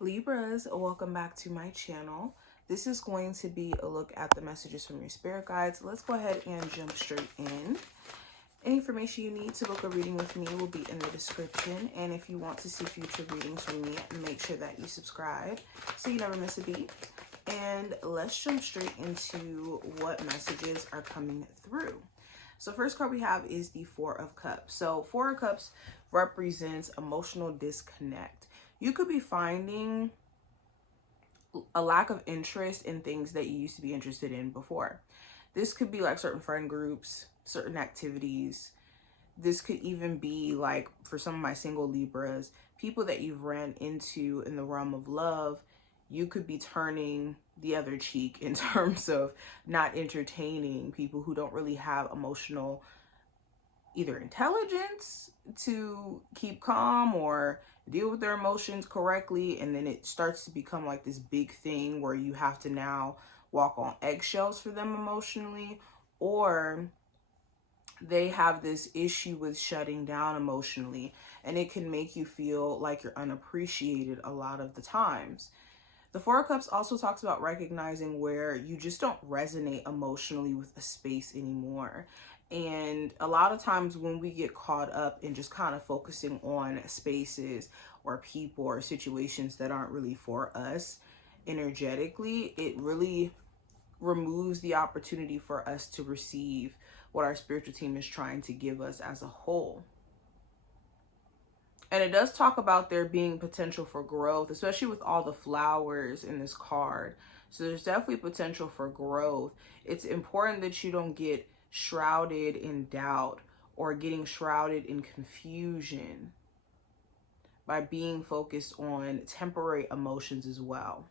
Libras, welcome back to my channel. This is going to be a look at the messages from your spirit guides. Let's go ahead and jump straight in. Any information you need to book a reading with me will be in the description. And if you want to see future readings from me, make sure that you subscribe so you never miss a beat. And let's jump straight into what messages are coming through. So first card we have is the Four of Cups. So Four of Cups represents emotional disconnect. You could be finding a lack of interest in things that you used to be interested in before. This could be like certain friend groups, certain activities. This could even be like, for some of my single Libras, people that you've ran into in the realm of love. You could be turning the other cheek in terms of not entertaining people who don't really have emotional either intelligence to keep calm or deal with their emotions correctly, and then it starts to become like this big thing where you have to now walk on eggshells for them emotionally, or they have this issue with shutting down emotionally, and it can make you feel like you're unappreciated a lot of the times. The Four of Cups also talks about recognizing where you just don't resonate emotionally with a space anymore. And a lot of times when we get caught up in just kind of focusing on spaces or people or situations that aren't really for us energetically, it really removes the opportunity for us to receive what our spiritual team is trying to give us as a whole. And it does talk about there being potential for growth, especially with all the flowers in this card. So there's definitely potential for growth. It's important that you don't get shrouded in doubt or getting shrouded in confusion by being focused on temporary emotions as well.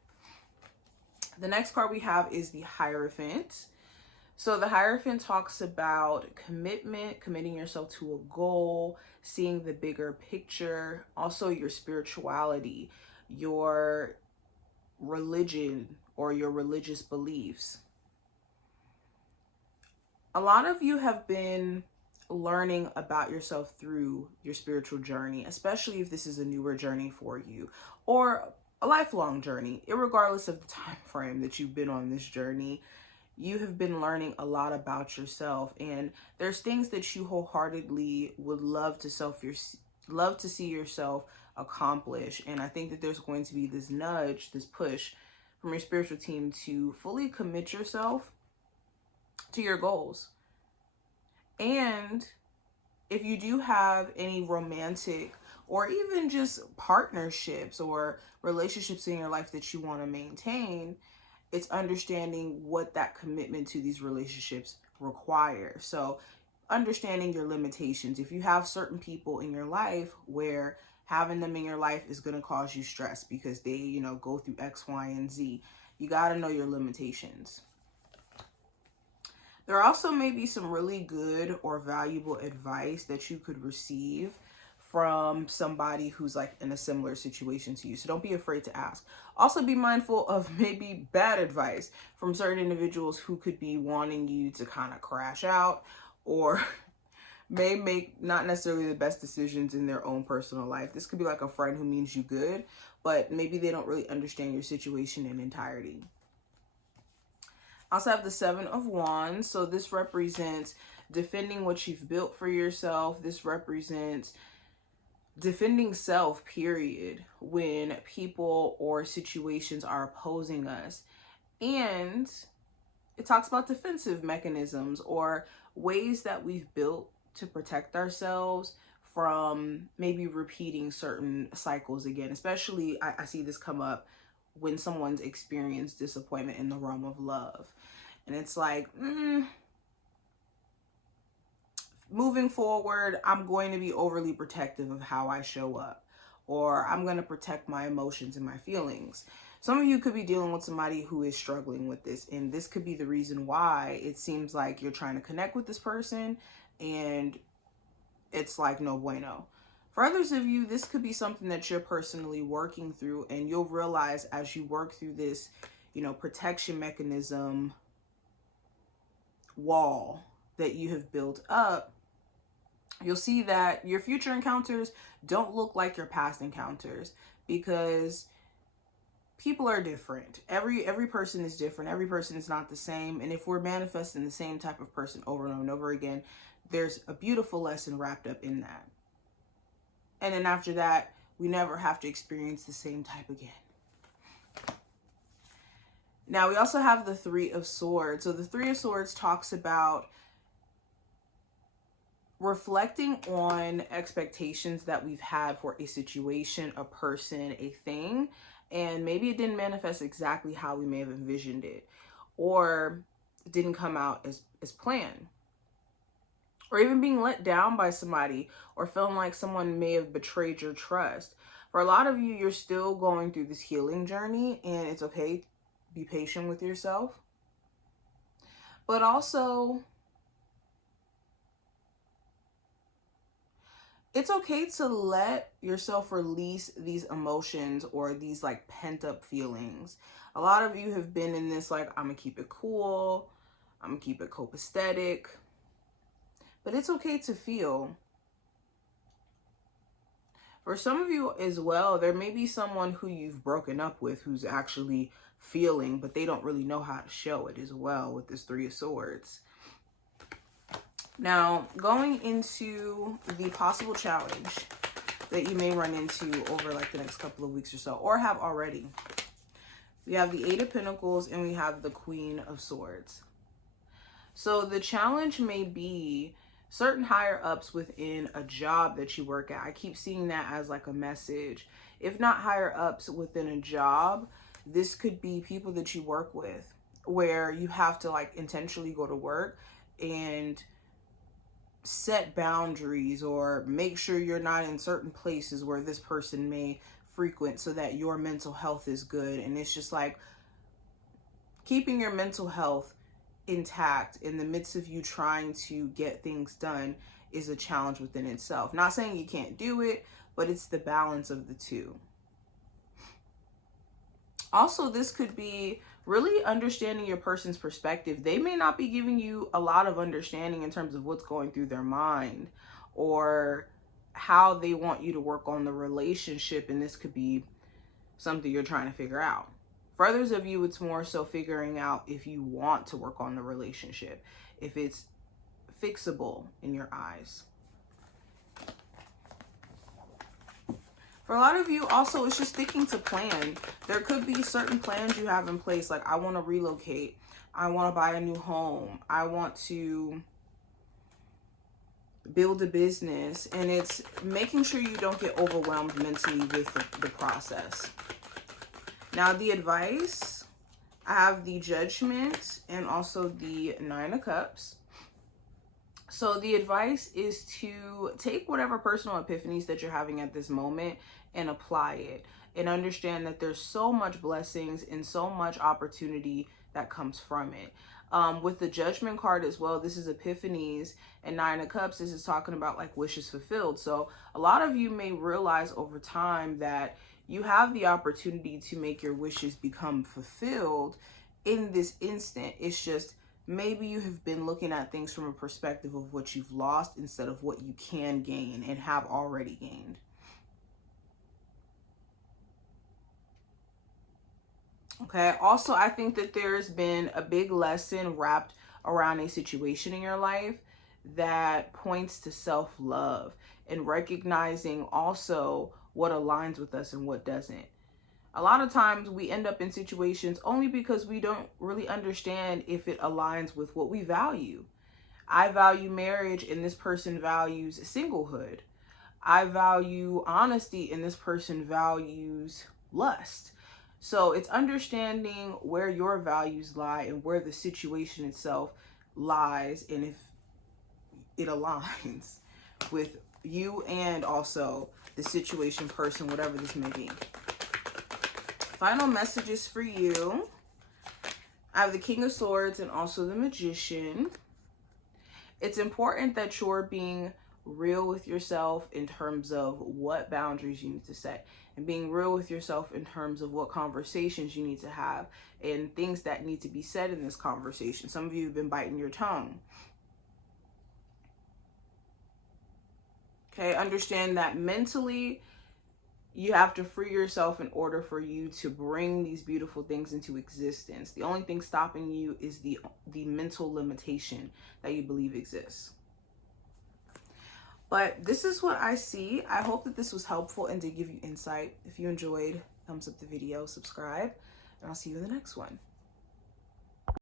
The next card we have is the Hierophant. So the Hierophant talks about commitment, committing yourself to a goal, seeing the bigger picture, also your spirituality, your religion or your religious beliefs. A lot of you have been learning about yourself through your spiritual journey, especially if this is a newer journey for you or a lifelong journey, irregardless of the time frame that you've been on this journey. You have been learning a lot about yourself, and there's things that you wholeheartedly would love to see yourself accomplish. And I think that there's going to be this nudge, this push from your spiritual team to fully commit yourself to your goals. And if you do have any romantic or even just partnerships or relationships in your life that you want to maintain, it's understanding what that commitment to these relationships require. So understanding your limitations. If you have certain people in your life where having them in your life is going to cause you stress because they, go through X, Y, and Z, you got to know your limitations. There also may be some really good or valuable advice that you could receive from somebody who's like in a similar situation to you. So don't be afraid to ask. Also be mindful of maybe bad advice from certain individuals who could be wanting you to kind of crash out or may make not necessarily the best decisions in their own personal life. This could be like a friend who means you good, but maybe they don't really understand your situation in entirety. I also have the Seven of Wands. So this represents defending what you've built for yourself. This represents defending self, period, when people or situations are opposing us. And it talks about defensive mechanisms or ways that we've built to protect ourselves from maybe repeating certain cycles again. Especially, I see this come up when someone's experienced disappointment in the realm of love. And it's like, moving forward, I'm going to be overly protective of how I show up, or I'm going to protect my emotions and my feelings. Some of you could be dealing with somebody who is struggling with this, and this could be the reason why it seems like you're trying to connect with this person and it's like no bueno. For others of you, this could be something that you're personally working through, and you'll realize as you work through this, protection mechanism wall that you have built up, you'll see that your future encounters don't look like your past encounters, because people are different. Every person is different. Every person is not the same. And if we're manifesting the same type of person over and over again, there's a beautiful lesson wrapped up in that. And then after that, we never have to experience the same type again. Now, we also have the Three of Swords. So the Three of Swords talks about reflecting on expectations that we've had for a situation, a person, a thing, and maybe it didn't manifest exactly how we may have envisioned it, or it didn't come out as planned, or even being let down by somebody, or feeling like someone may have betrayed your trust. For a lot of you, you're still going through this healing journey, and it's okay. Be patient with yourself. But also, it's okay to let yourself release these emotions or these like pent up feelings. A lot of you have been in this like, I'm gonna keep it cool, I'm gonna keep it copacetic. But it's okay to feel. For some of you as well, there may be someone who you've broken up with who's actually feeling, but they don't really know how to show it as well with this Three of Swords. Now, going into the possible challenge that you may run into over like the next couple of weeks or so, or have already. We have the Eight of Pentacles and we have the Queen of Swords. So the challenge may be certain higher ups within a job that you work at. I keep seeing that as like a message. If not higher ups within a job, this could be people that you work with where you have to like intentionally go to work and set boundaries or make sure you're not in certain places where this person may frequent so that your mental health is good. And it's just like keeping your mental health intact in the midst of you trying to get things done is a challenge within itself. Not saying you can't do it, but it's the balance of the two. Also, this could be really understanding your person's perspective. They may not be giving you a lot of understanding in terms of what's going through their mind or how they want you to work on the relationship. And this could be something you're trying to figure out. For others of you, it's more so figuring out if you want to work on the relationship, if it's fixable in your eyes. For a lot of you, also, it's just sticking to plan. There could be certain plans you have in place, like I want to relocate, I want to buy a new home, I want to build a business, and it's making sure you don't get overwhelmed mentally with the process. Now, the advice, I have the Judgment and also the Nine of Cups. So the advice is to take whatever personal epiphanies that you're having at this moment and apply it, and understand that there's so much blessings and so much opportunity that comes from it. With the Judgment card as well, this is epiphanies, and Nine of Cups, this is talking about like wishes fulfilled. So a lot of you may realize over time that you have the opportunity to make your wishes become fulfilled in this instant. It's just maybe you have been looking at things from a perspective of what you've lost instead of what you can gain and have already gained. Okay, also, I think that there's been a big lesson wrapped around a situation in your life that points to self-love and recognizing also what aligns with us and what doesn't. A lot of times we end up in situations only because we don't really understand if it aligns with what we value. I value marriage and this person values singlehood. I value honesty and this person values lust. So it's understanding where your values lie and where the situation itself lies, and if it aligns with you and also the situation, person, whatever this may be. Final messages for you. I have the King of Swords and also the Magician. It's important that you're being real with yourself in terms of what boundaries you need to set, and being real with yourself in terms of what conversations you need to have and things that need to be said in this conversation. Some of you have been biting your tongue. Okay, understand that mentally You have to free yourself in order for you to bring these beautiful things into existence. The only thing stopping you is the mental limitation that you believe exists. But this is what I see. I hope that this was helpful and did give you insight. If you enjoyed, thumbs up the video, subscribe, and I'll see you in the next one.